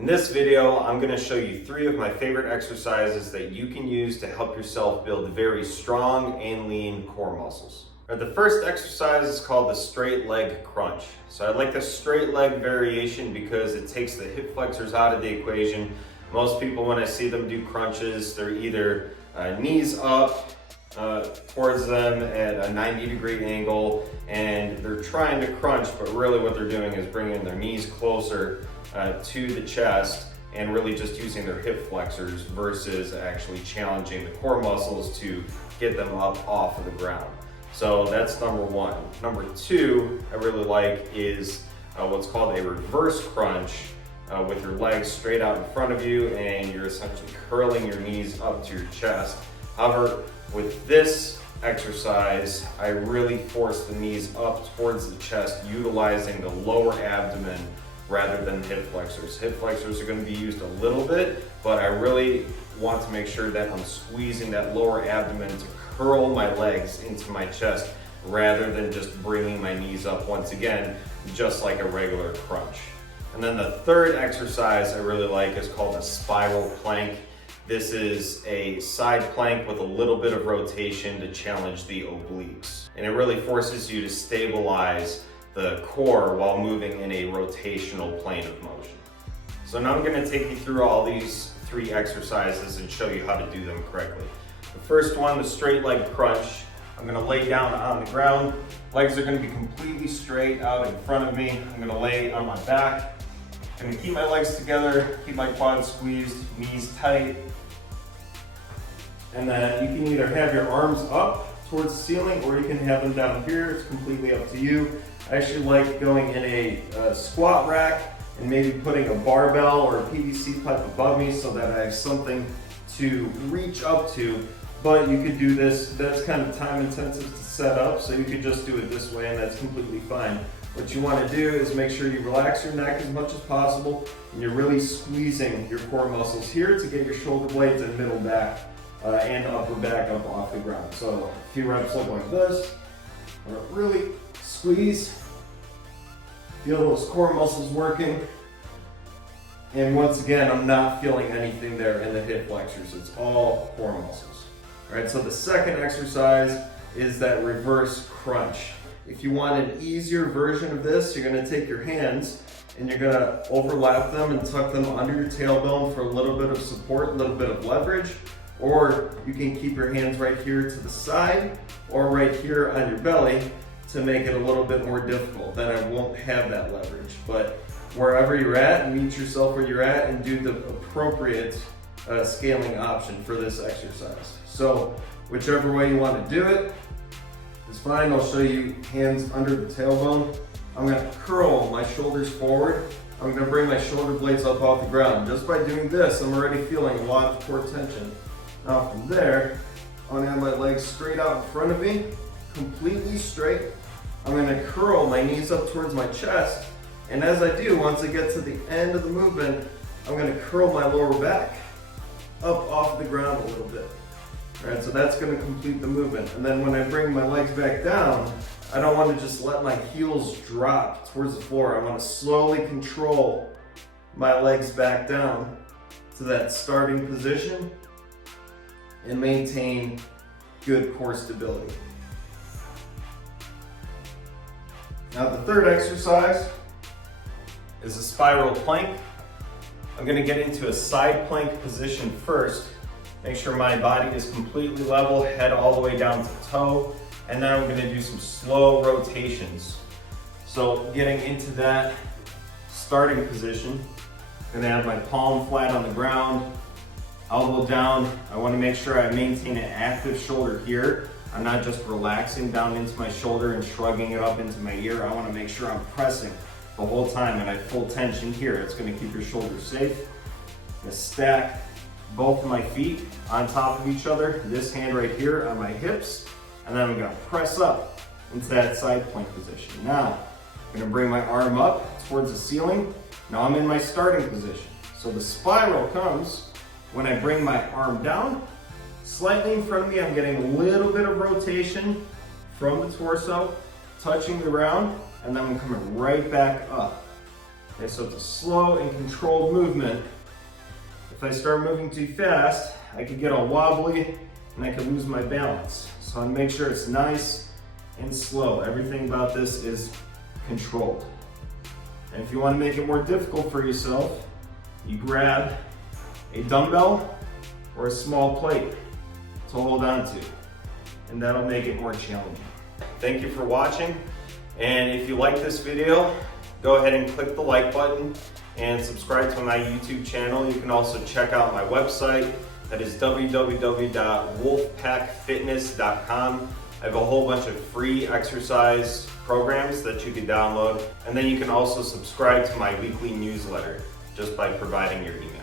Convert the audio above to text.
In this video, I'm going to show you 3 of my favorite exercises that you can use to help yourself build very strong and lean core muscles. The first exercise is called the straight leg crunch. So I like the straight leg variation because it takes the hip flexors out of the equation. Most people, when I see them do crunches, they're either knees up towards them at a 90-degree angle, and they're trying to crunch, but really what they're doing is bringing their knees closer to the chest and really just using their hip flexors versus actually challenging the core muscles to get them up off of the ground. So that's number 1. Number 2 I really like is what's called a reverse crunch with your legs straight out in front of you and you're essentially curling your knees up to your chest. However, with this exercise, I really force the knees up towards the chest, utilizing the lower abdomen rather than hip flexors. Hip flexors are going to be used a little bit, but I really want to make sure that I'm squeezing that lower abdomen to curl my legs into my chest rather than just bringing my knees up once again, just like a regular crunch. And then the third exercise I really like is called a spiral plank. This is a side plank with a little bit of rotation to challenge the obliques. And it really forces you to stabilize the core while moving in a rotational plane of motion. So now I'm going to take you through all these 3 exercises and show you how to do them correctly. The first one, the straight leg crunch. I'm going to lay down on the ground. Legs are going to be completely straight out in front of me. I'm going to lay on my back. I'm going to keep my legs together, keep my quads squeezed, knees tight. And then you can either have your arms up towards the ceiling or you can have them down here. It's completely up to you. I actually like going in a squat rack and maybe putting a barbell or a PVC pipe above me so that I have something to reach up to. But you could do this, that's kind of time intensive to set up, so you could just do it this way and that's completely fine. What you want to do is make sure you relax your neck as much as possible and you're really squeezing your core muscles here to get your shoulder blades and middle back and upper back up off the ground. So a few reps look like this. Really squeeze. Feel those core muscles working. And once again, I'm not feeling anything there in the hip flexors. It's all core muscles. All right, so the second exercise is that reverse crunch. If you want an easier version of this, you're going to take your hands and you're going to overlap them and tuck them under your tailbone for a little bit of support, a little bit of leverage. Or you can keep your hands right here to the side or right here on your belly to make it a little bit more difficult. Then I won't have that leverage. But wherever you're at, meet yourself where you're at and do the appropriate scaling option for this exercise. So whichever way you want to do it is fine. I'll show you hands under the tailbone. I'm going to curl my shoulders forward. I'm going to bring my shoulder blades up off the ground. Just by doing this, I'm already feeling a lot of core tension. Now from there, I'm going to have my legs straight out in front of me, completely straight. I'm going to curl my knees up towards my chest. And as I do, once I get to the end of the movement, I'm going to curl my lower back up off the ground a little bit. All right, so that's going to complete the movement. And then when I bring my legs back down, I don't want to just let my heels drop towards the floor. I want to slowly control my legs back down to that starting position and maintain good core stability. Now the third exercise is a spiral plank. I'm going to get into a side plank position first. Make sure my body is completely level, head all the way down to toe, and then I'm going to do some slow rotations. So getting into that starting position, I'm going to have my palm flat on the ground, elbow down. I want to make sure I maintain an active shoulder here. I'm not just relaxing down into my shoulder and shrugging it up into my ear. I want to make sure I'm pressing the whole time and I have full tension here. It's going to keep your shoulders safe. I'm going to stack both of my feet on top of each other, this hand right here on my hips, and then I'm going to press up into that side plank position. Now, I'm going to bring my arm up towards the ceiling. Now I'm in my starting position. So the spiral comes when I bring my arm down, slightly in front of me. I'm getting a little bit of rotation from the torso, touching the ground, and then I'm coming right back up. Okay, so it's a slow and controlled movement. If I start moving too fast, I could get all wobbly and I could lose my balance. So I want to make sure it's nice and slow. Everything about this is controlled. And if you want to make it more difficult for yourself, you grab a dumbbell or a small plate to hold on to, and that'll make it more challenging. Thank you for watching, and if you like this video, go ahead and click the like button and subscribe to my YouTube channel. You can also check out my website, that is www.wolfpackfitness.com. I have a whole bunch of free exercise programs that you can download, and then you can also subscribe to my weekly newsletter just by providing your email.